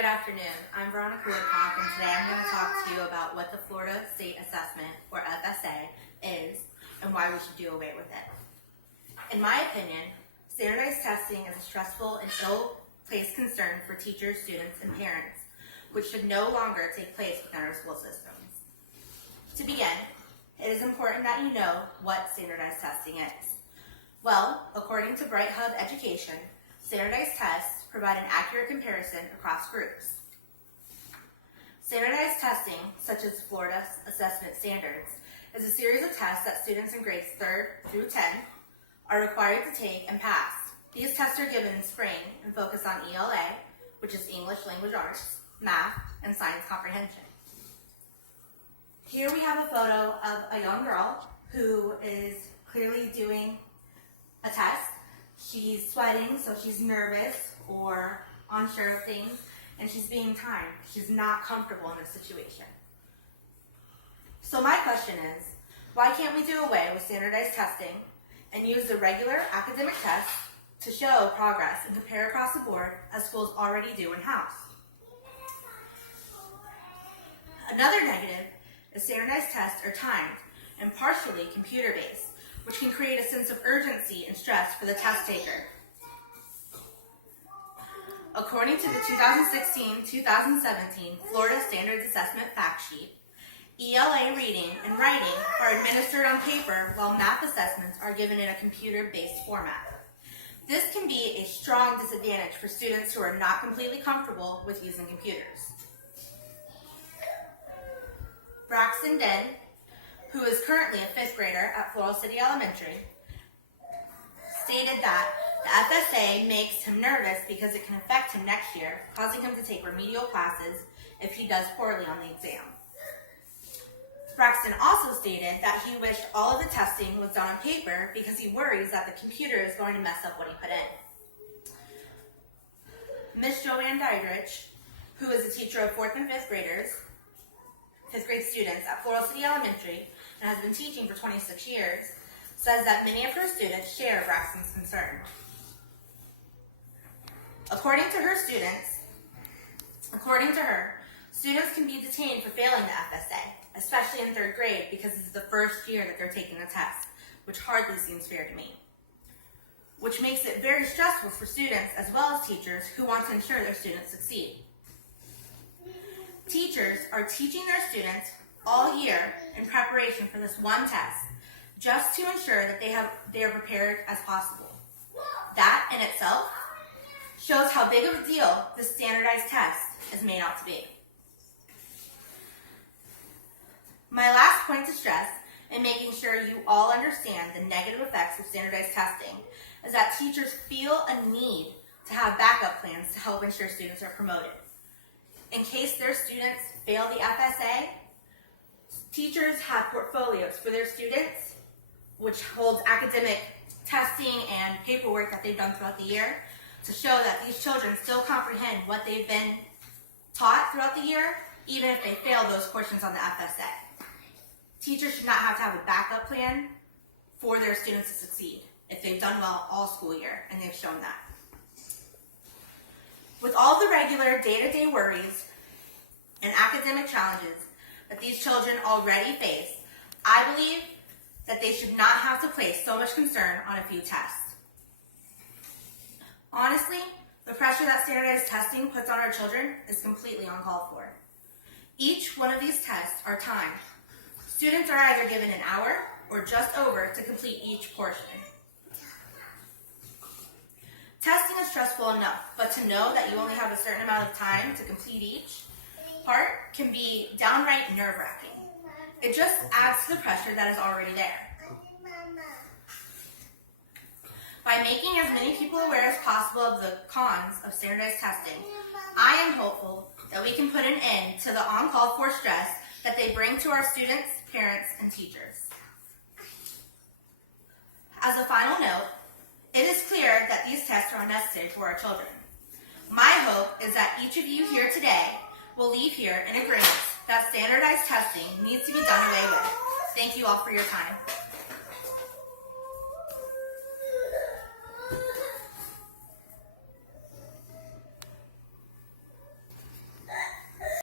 Good afternoon. I'm Veronica Woodcock, and today I'm going to talk to you about what the Florida State Assessment, or FSA, is and why we should do away with it. In my opinion, standardized testing is a stressful and ill-placed concern for teachers, students, and parents, which should no longer take place within our school systems. To begin, it is important that you know what standardized testing is. Well, according to Bright Hub Education, standardized tests provide an accurate comparison across groups. Standardized testing, such as Florida's assessment standards, is a series of tests that students in grades 3rd through 10 are required to take and pass. These tests are given in spring and focus on ELA, which is English Language Arts, math, and science comprehension. Here we have a photo of a young girl who is clearly doing a test. She's sweating, so she's nervous or unsure of things, and she's being timed. She's not comfortable in this situation. So my question is, why can't we do away with standardized testing and use the regular academic tests to show progress and compare across the board as schools already do in-house? Another negative is standardized tests are timed and partially computer-based, which can create a sense of urgency and stress for the test taker. According to the 2016-2017 Florida Standards Assessment Fact Sheet, ELA reading and writing are administered on paper while math assessments are given in a computer-based format. This can be a strong disadvantage for students who are not completely comfortable with using computers. Braxton Den, who is currently a 5th grader at Floral City Elementary, stated that the FSA makes him nervous because it can affect him next year, causing him to take remedial classes if he does poorly on the exam. Braxton also stated that he wished all of the testing was done on paper because he worries that the computer is going to mess up what he put in. Miss Joanne Diedrich, who is a teacher of 4th and 5th graders, 5th grade students at Floral City Elementary, and has been teaching for 26 years, says that many of her students share Braxton's concern. According to her, students can be detained for failing the FSA, especially in 3rd grade because this is the first year that they're taking the test, which hardly seems fair to me. Which makes it very stressful for students as well as teachers who want to ensure their students succeed. Teachers are teaching their students all year in preparation for this one test, just to ensure that they are prepared as possible. That in itself shows how big of a deal this standardized test is made out to be. My last point to stress in making sure you all understand the negative effects of standardized testing is that teachers feel a need to have backup plans to help ensure students are promoted. In case their students fail the FSA, teachers have portfolios for their students, which holds academic testing and paperwork that they've done throughout the year to show that these children still comprehend what they've been taught throughout the year, even if they fail those portions on the FSA. Teachers should not have to have a backup plan for their students to succeed if they've done well all school year, and they've shown that. With all the regular day-to-day worries and academic challenges that these children already face, I believe that they should not have to place so much concern on a few tests. Honestly, the pressure that standardized testing puts on our children is completely uncalled for. Each one of these tests are timed. Students are either given an hour or just over to complete each portion. Testing is stressful enough, but to know that you only have a certain amount of time to complete each part can be downright nerve-wracking. It just adds to the pressure that is already there. By making as many people aware as possible of the cons of standardized testing, I am hopeful that we can put an end to the on-call for stress that they bring to our students, parents, and teachers. As a final note, it is clear that these tests are unnecessary for our children. My hope is that each of you here today will leave here in agreement that standardized testing needs to be done away with. Thank you all for your time.